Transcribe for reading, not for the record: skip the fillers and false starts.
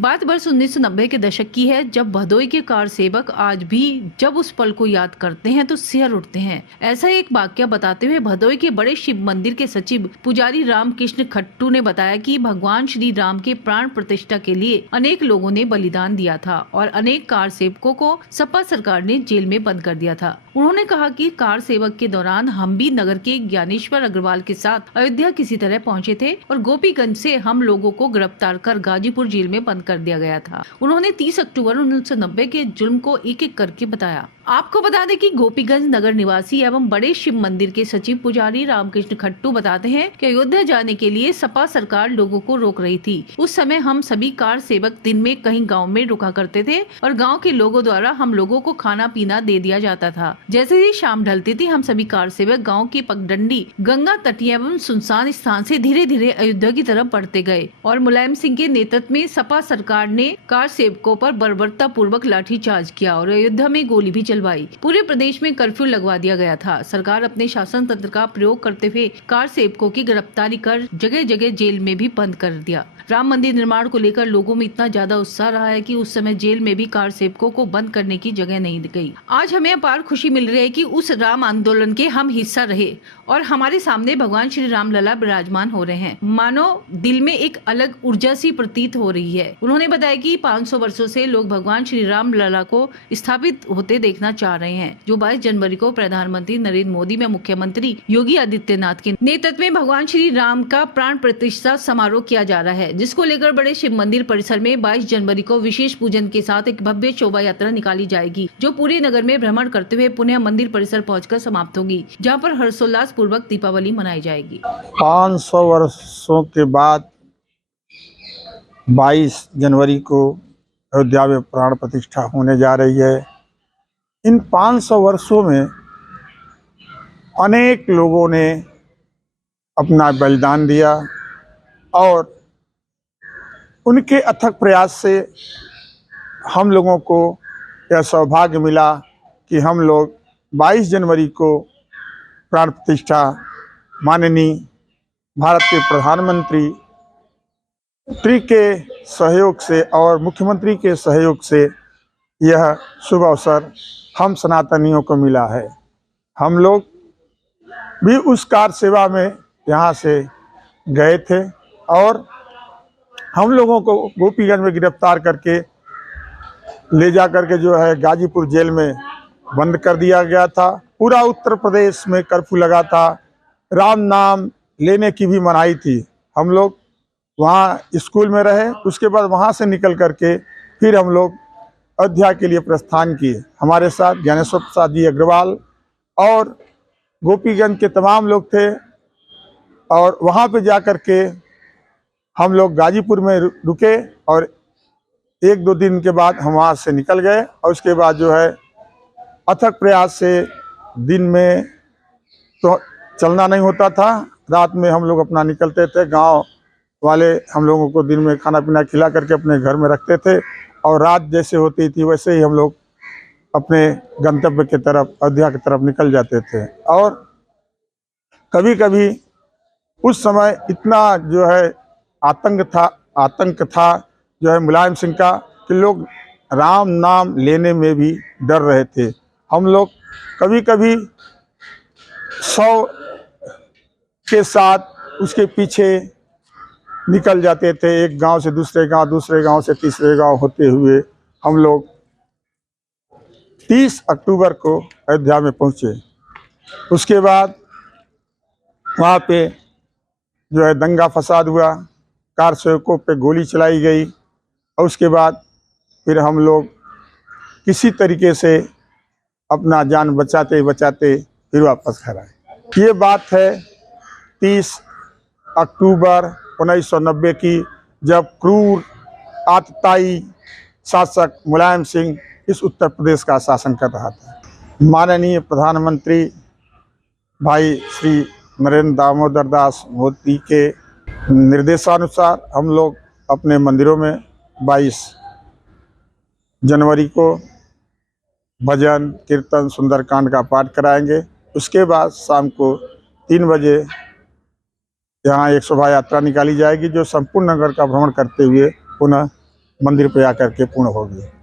बात वर्ष 1990 के दशक की है, जब भदोई के कार सेवक आज भी जब उस पल को याद करते हैं तो सिहर उठते हैं। ऐसा एक वाकया बताते हुए भदोई के बड़े शिव मंदिर के सचिव पुजारी रामकृष्ण खट्टू ने बताया कि भगवान श्री राम के प्राण प्रतिष्ठा के लिए अनेक लोगों ने बलिदान दिया था और अनेक कार सेवकों को सपा सरकार ने जेल में बंद कर दिया था। उन्होंने कहा कि कार सेवक के दौरान हम भी नगर के ज्ञानेश्वर अग्रवाल के साथ अयोध्या किसी तरह पहुंचे थे और गोपीगंज से हम लोगों को गिरफ्तार कर गाजीपुर जेल में बंद कर दिया गया था। उन्होंने 30 अक्टूबर 1990 के जुल्म को एक एक करके बताया। आपको बता दें कि गोपीगंज नगर निवासी एवं बड़े शिव मंदिर के सचिव पुजारी रामकृष्ण खट्टू बताते हैं कि अयोध्या जाने के लिए सपा सरकार लोगों को रोक रही थी। उस समय हम सभी कार सेवक दिन में कहीं गांव में रुका करते थे और गांव के लोगों द्वारा हम लोगों को खाना पीना दे दिया जाता था। जैसे ही शाम ढलती थी हम सभी कार सेवक गाँव की पगडंडी गंगा तटीय एवं सुनसान स्थान से धीरे धीरे अयोध्या की तरफ बढ़ते गए और मुलायम सिंह के नेतृत्व में सपा सरकार ने कार सेवकों पर बर्बरता पूर्वक लाठीचार्ज किया और अयोध्या में गोली भी चलवाई। पूरे प्रदेश में कर्फ्यू लगवा दिया गया था। सरकार अपने शासन तंत्र का प्रयोग करते हुए कार सेवकों की गिरफ्तारी कर जगह जगह जेल में भी बंद कर दिया। राम मंदिर निर्माण को लेकर लोगों में इतना ज्यादा उत्साह रहा है कि उस समय जेल में भी कार सेवकों को बंद करने की जगह नहीं गई। आज हमें अपार खुशी मिल रही है कि उस राम आंदोलन के हम हिस्सा रहे और हमारे सामने भगवान श्री राम लला विराजमान हो रहे हैं। मानो दिल में एक अलग ऊर्जा सी प्रतीत हो रही है। उन्होंने बताया कि 500 वर्षों से लोग भगवान श्री राम लला को स्थापित होते देखना चाह रहे हैं, जो 22 जनवरी को प्रधानमंत्री नरेंद्र मोदी में मुख्यमंत्री योगी आदित्यनाथ के नेतृत्व में भगवान श्री राम का प्राण प्रतिष्ठा समारोह किया जा रहा है, जिसको लेकर बड़े शिव मंदिर परिसर में 22 जनवरी को विशेष पूजन के साथ एक भव्य शोभा यात्रा निकाली जाएगी, जो पूरे नगर में भ्रमण करते हुए पुनः मंदिर परिसर पहुंचकर समाप्त होगी, जहां पर हर्षोल्लास पूर्वक दीपावली मनाई जाएगी। 500 वर्षों के बाद 22 जनवरी को अयोध्या में प्राण प्रतिष्ठा होने जा रही है। इन 500 वर्षों में अनेक लोगों ने अपना बलिदान दिया और उनके अथक प्रयास से हम लोगों को यह सौभाग्य मिला कि हम लोग 22 जनवरी को प्राण प्रतिष्ठा माननीय भारत के प्रधानमंत्री के सहयोग से और मुख्यमंत्री के सहयोग से यह शुभ अवसर हम सनातनियों को मिला है। हम लोग भी उस कार सेवा में यहाँ से गए थे और हम लोगों को गोपीगंज में गिरफ्तार करके ले जा करके जो है गाजीपुर जेल में बंद कर दिया गया था। पूरा उत्तर प्रदेश में कर्फ्यू लगा था। राम नाम लेने की भी मनाही थी। हम लोग वहाँ स्कूल में रहे, उसके बाद वहाँ से निकल करके फिर हम लोग अयोध्या के लिए प्रस्थान किए। हमारे साथ ज्ञानेश्वर प्रसाद जी अग्रवाल और गोपीगंज के तमाम लोग थे और वहाँ पे जा कर के हम लोग गाजीपुर में रुके और 1-2 दिन के बाद हम वहाँ से निकल गए और उसके बाद जो है अथक प्रयास से दिन में तो चलना नहीं होता था, रात में हम लोग अपना निकलते थे। गांव वाले हम लोगों को दिन में खाना पीना खिला करके अपने घर में रखते थे और रात जैसे होती थी वैसे ही हम लोग अपने गंतव्य की तरफ अयोध्या की तरफ निकल जाते थे। और कभी कभी उस समय इतना जो है आतंक था जो है मुलायम सिंह का कि लोग राम नाम लेने में भी डर रहे थे। हम लोग कभी कभी 100 के साथ उसके पीछे निकल जाते थे, एक गांव से दूसरे गांव से तीसरे गांव होते हुए हम लोग 30 अक्टूबर को अयोध्या में पहुंचे। उसके बाद वहाँ पे जो है दंगा फसाद हुआ, कार सेवकों पे गोली चलाई गई और उसके बाद फिर हम लोग किसी तरीके से अपना जान बचाते बचाते फिर वापस घर आए। ये बात है 30 अक्टूबर 1990 की, जब क्रूर आतताई शासक मुलायम सिंह इस उत्तर प्रदेश का शासन कर रहा था। माननीय प्रधानमंत्री भाई श्री नरेंद्र दामोदर दास मोदी के निर्देशानुसार हम लोग अपने मंदिरों में 22 जनवरी को भजन कीर्तन सुंदरकांड का पाठ कराएंगे। उसके बाद शाम को 3 बजे यहाँ एक शोभा यात्रा निकाली जाएगी जो संपूर्ण नगर का भ्रमण करते हुए पुनः मंदिर पे आकर के पूर्ण होगी।